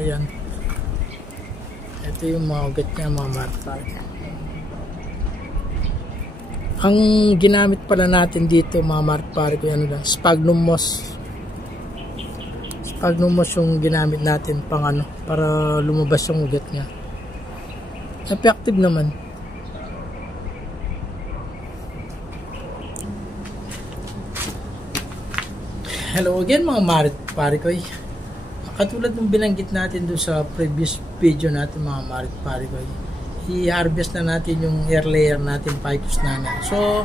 Ayan. Ito yung mga ugat niya, mga marpar. Ang ginamit pala natin dito, mga marpar, ano lang, sphagnum moss. Sphagnum moss yung ginamit natin pang ano, para lumabas yung ugat niya. Effective naman. Hello again mga marpar ko. Katulad ng binanggit natin doon sa previous video natin mga marpar ko, i-harvest na natin yung air layer natin, ficus nana. So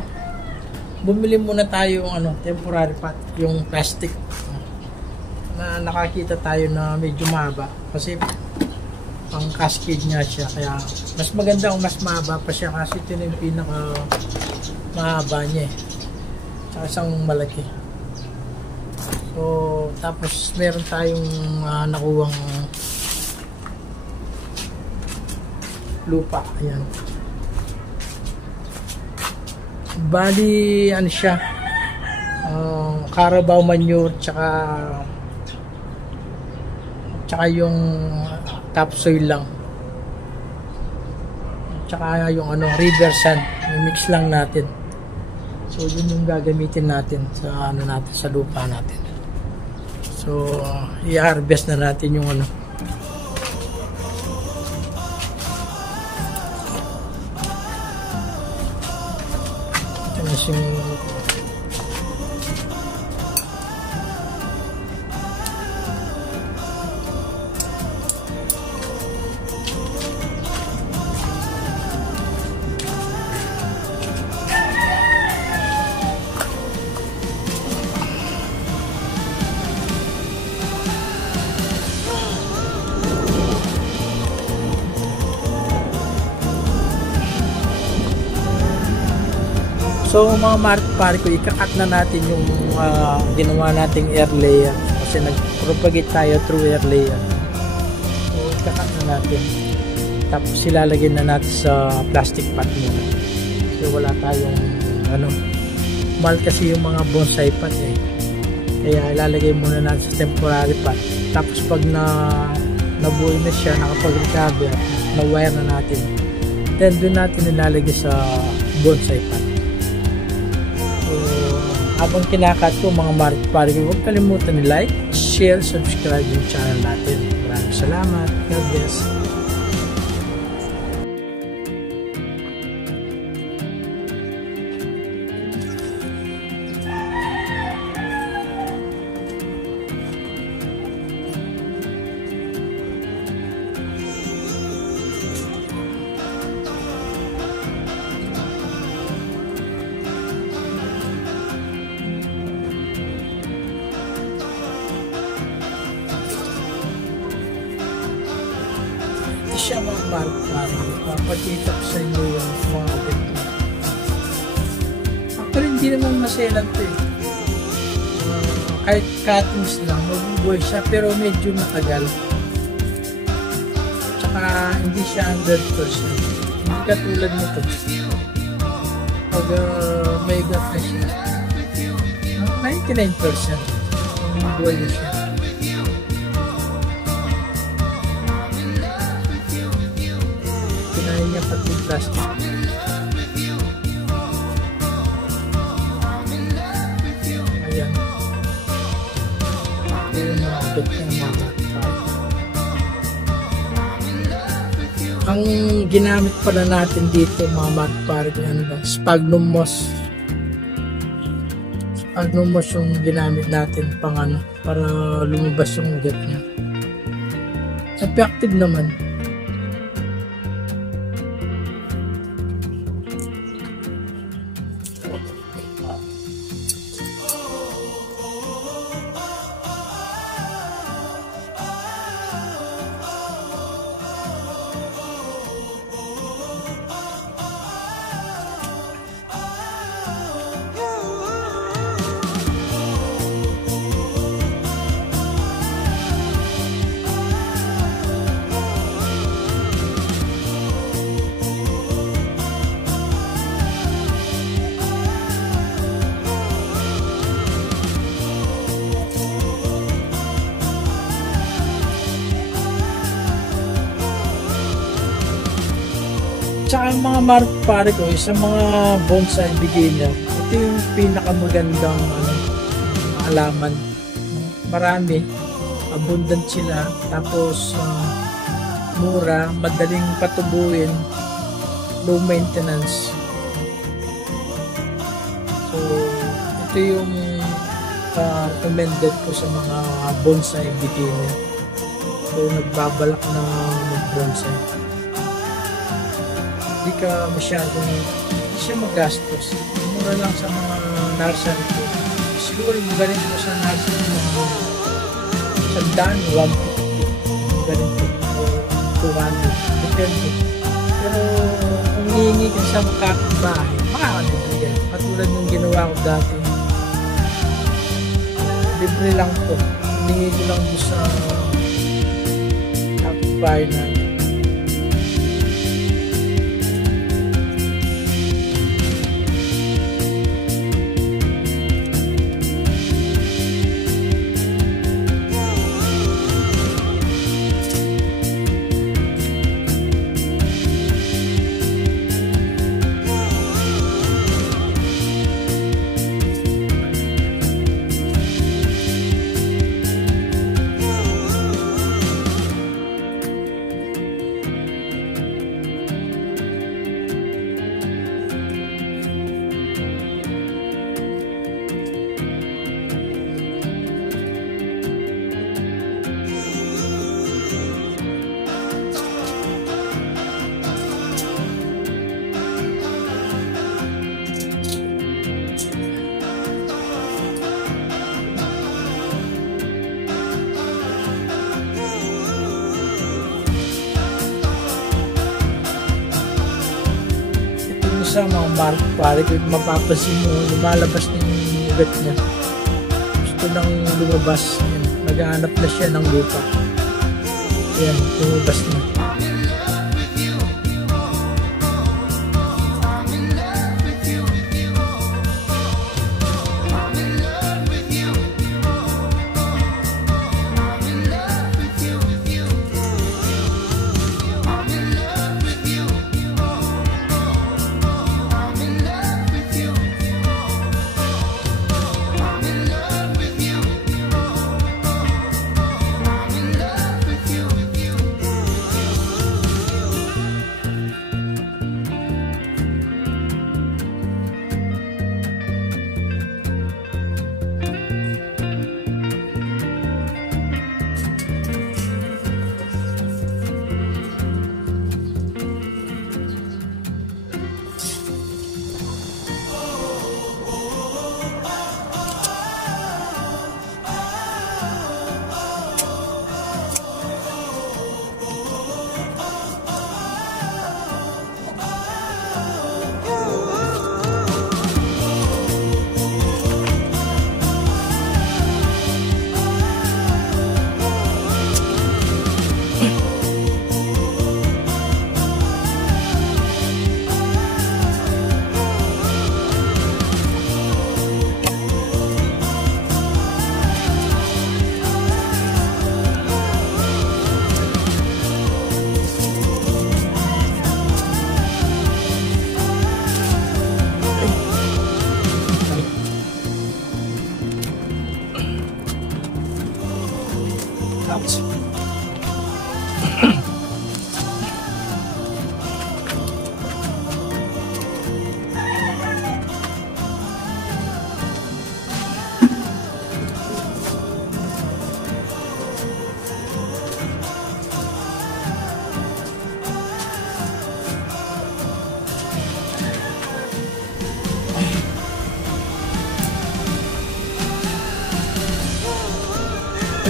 bumili muna tayo ng temporary pot, yung plastic na nakakita tayo na medyo mahaba kasi pang cascade nga siya, kaya mas maganda kung mas mahaba pa siya kasi ito yung pinaka mahaba niya tsaka isang malaki. So tapos meron tayong nakuwang lupa, ayan. Bali ano siya, Carabao manure tsaka yung topsoil lang, tsaka yung river sand, mix lang natin. So yun yung gagamitin natin sa natin, sa lupa natin. So i-harvest na natin yung ito yung so mga marpar ko, ikakat na natin yung ginawa nating air layer kasi nag-propagate tayo through air layer. So ikakat na natin, tapos ilalagay na natin sa plastic pot muna kasi wala tayong mahal kasi yung mga bonsai pot kaya ilalagay muna natin sa temporary pot. Tapos pag nabuhay na siya, nakapag-recover, na-wire na natin, then doon natin ilalagay sa bonsai pot. Habang kinakat ko mga marpar, huwag kalimutan ni-like, share, subscribe yung channel natin. Maraming salamat. God bless. Siya mga marpar, papakita ko sa inyo yung mga ugat ko. Actually hindi naman maselan to kahit cuttings lang, mabubuhay siya pero medyo matagal. Tsaka hindi siya 100%, hindi katulad nito pag may ugat na siya 99% mabubuhay na siya. Niya pati plastic. Ayan. Ayan mga ugat ng mga marpar. Ang ginamit pala natin dito mga marpar, sphagnum moss. Sphagnum moss yung ginamit natin pang para lumabas yung ugat niya. Effective naman. Tsaka yung mga pare ko, sa mga bonsai beginner, ito yung pinakamagandang halaman. Marami, abundant sila, tapos mura, madaling patubuin, low maintenance. So ito yung recommended ko sa mga bonsai beginner. So nagbabalak na mag-bonsai, hindi ka masyadong, hindi siya magastos, mura lang sa mga nursery ko. Siguro ganito ko sa nursery mga sandaan, 150, ganito, 200, depende. Pero kung hihingi ka sa kapitbahay, makakalibre yan. Katulad yung ginawa ko dati, libre lang to, hihingi ko lang doon sa kapitbahay natin. Sa mga pare ko, mapapansin mo, lumalabas na yung ugat niya. Gusto nang lumabas. Yan. Naghahanap na siya ng lupa. Yan, lumabas na.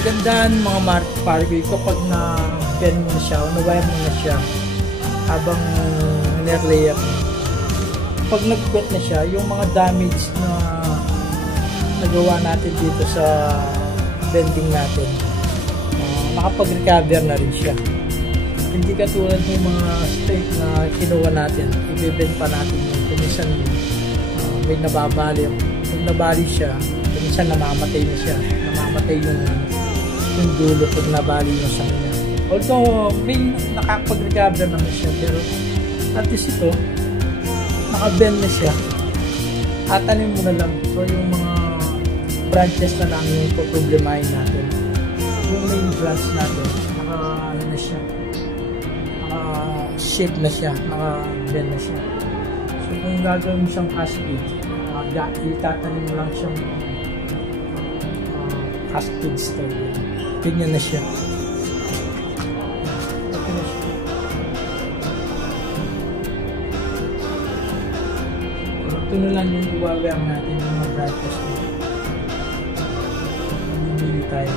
Magandaan mga pare ko, kapag na-pen mo na siya o na-wire mo na siya habang nire-lay up, pag nag-wet na siya, yung mga damage na nagawa natin dito sa bending natin, nakapag-recover na rin siya. Hindi katulad ng mga straight na kinuha natin, i-bend pa natin yun. Kuminsan may nababali, kung nabali siya, kuminsan namamatay na siya, namamatay yung dulo pag nabali yung sa kanya. Although may nakapag-recover naman siya, pero At least ito, naka-bend na siya. Tatanim mo na lang. So yung mga branches na lang yung problemahin natin. Yung main branch natin, naka-ano na siya. Naka-shape na siya. Naka-bend na siya. So kung gagawin mo siyang cascade, itatanim mo lang siyang cascade style. Ganyan na siya. Ito na siya. Ito na lang yung iwawang natin yung mga branches na. Mamili tayo.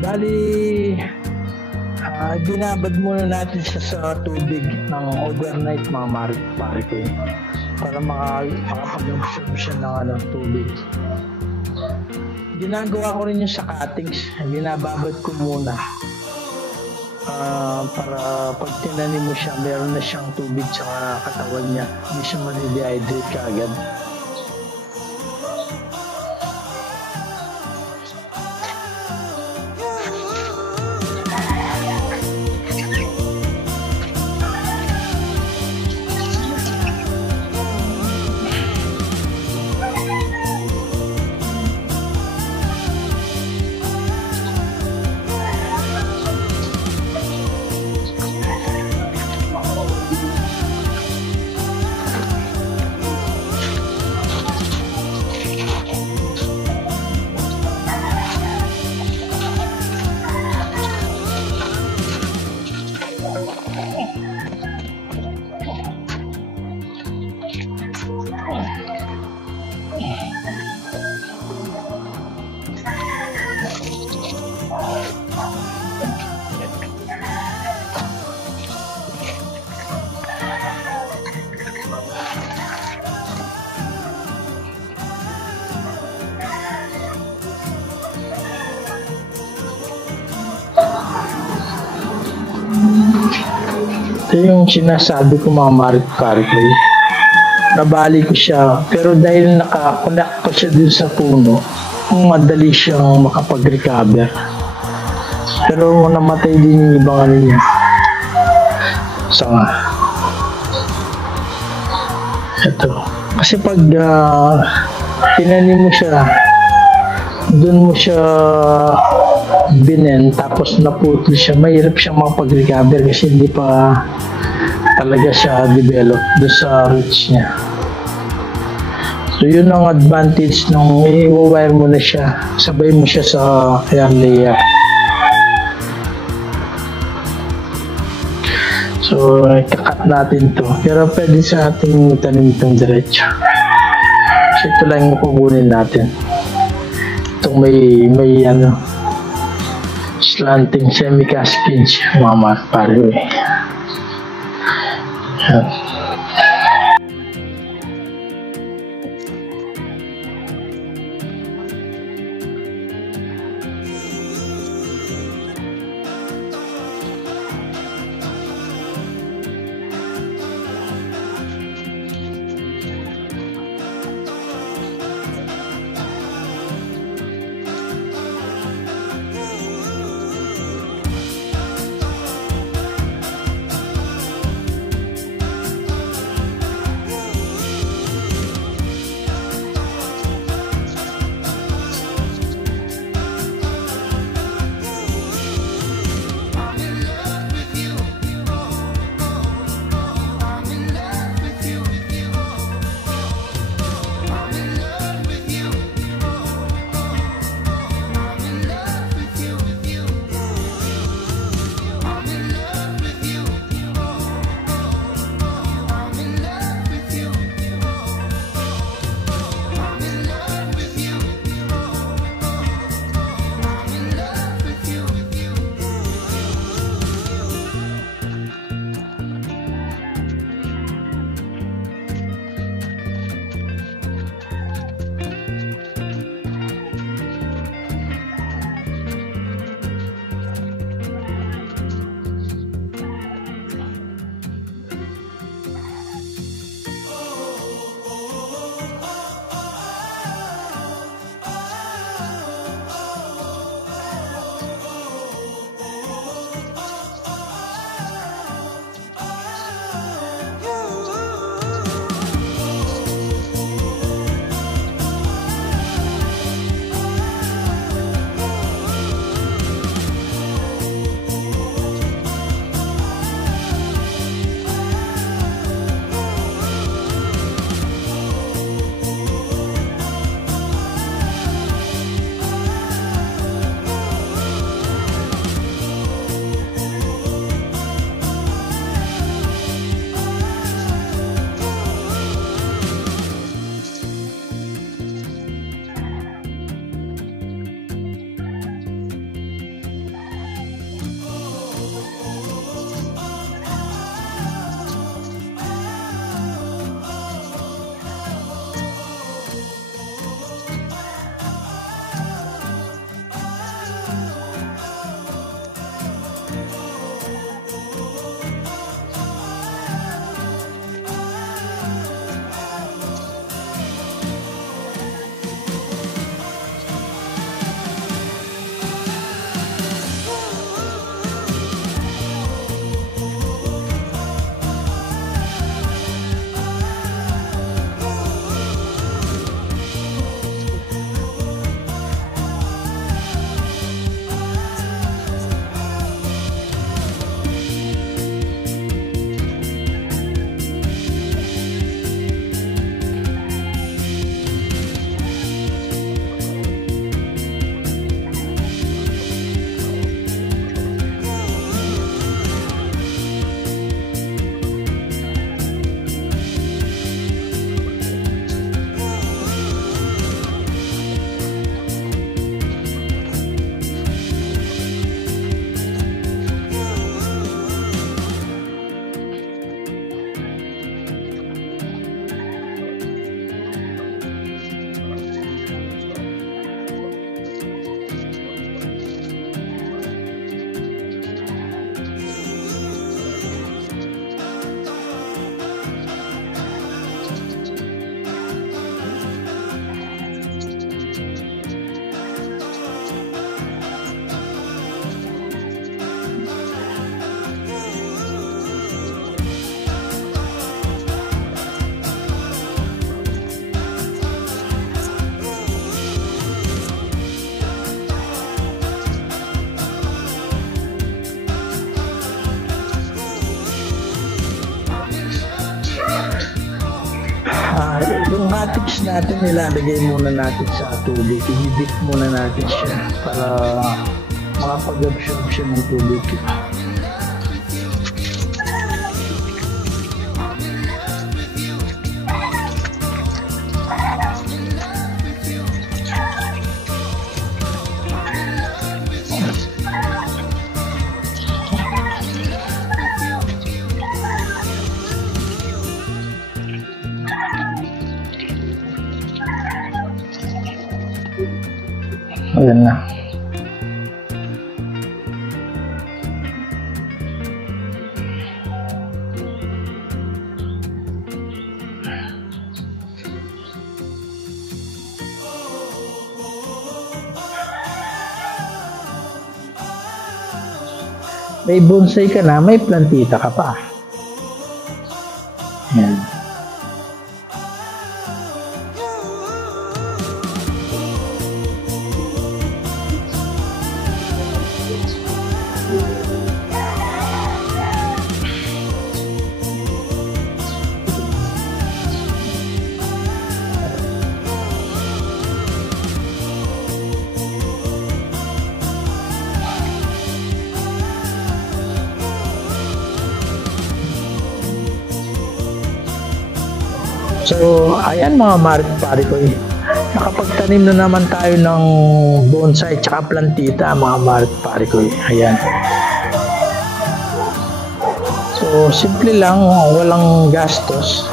Bali, binabad muna natin siya sa tubig ng overnight mga pare ko para makapag-absorb siya ng tubig. Ginagawa ko rin yung sa cuttings, binababad ko muna para pag tinanim mo siya, meron na siyang tubig sa katawan niya, hindi siya ma-dehydrate kaagad. Ito yung sinasabi ko mga pare ko. Nabali ko siya, pero dahil naka-connect pa siya dun sa puno, madali siyang makapag-recover. Pero namatay din yung ibang ano niya. So, ito. Kasi pag tinanim mo siya, dun mo siya binen, tapos naputol siya, mahirap siya makapag-recover kasi hindi pa talaga siya develop doon sa roots niya. So yun ang advantage nung i-wire mo na siya, sabay mo siya sa air layer. So kakat natin to, pero pwede sa ating tanim itong diretso. So ito lang yung kukunin natin, itong may ano slanting semi-cascade mga pare. cottage natin, nilalagay muna natin sa tubig. I-dip muna natin siya para makapag-absorb siya ng tubig. Ayan na. May bonsai ka na, may plantita ka pa. Ayan. So, ayan mga pare ko, nakapagtanim na naman tayo ng bonsai tsaka plantita mga pare ko. Ayan. So, simple lang, walang gastos.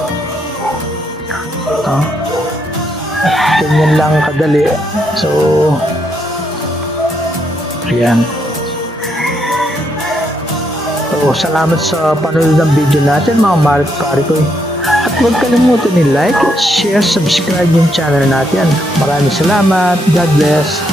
Ganyan lang kadali. So, ayan. So, salamat sa panonood ng video natin mga pare ko. At huwag kalimutan i-like, share, subscribe yung channel natin. Maraming salamat. God bless.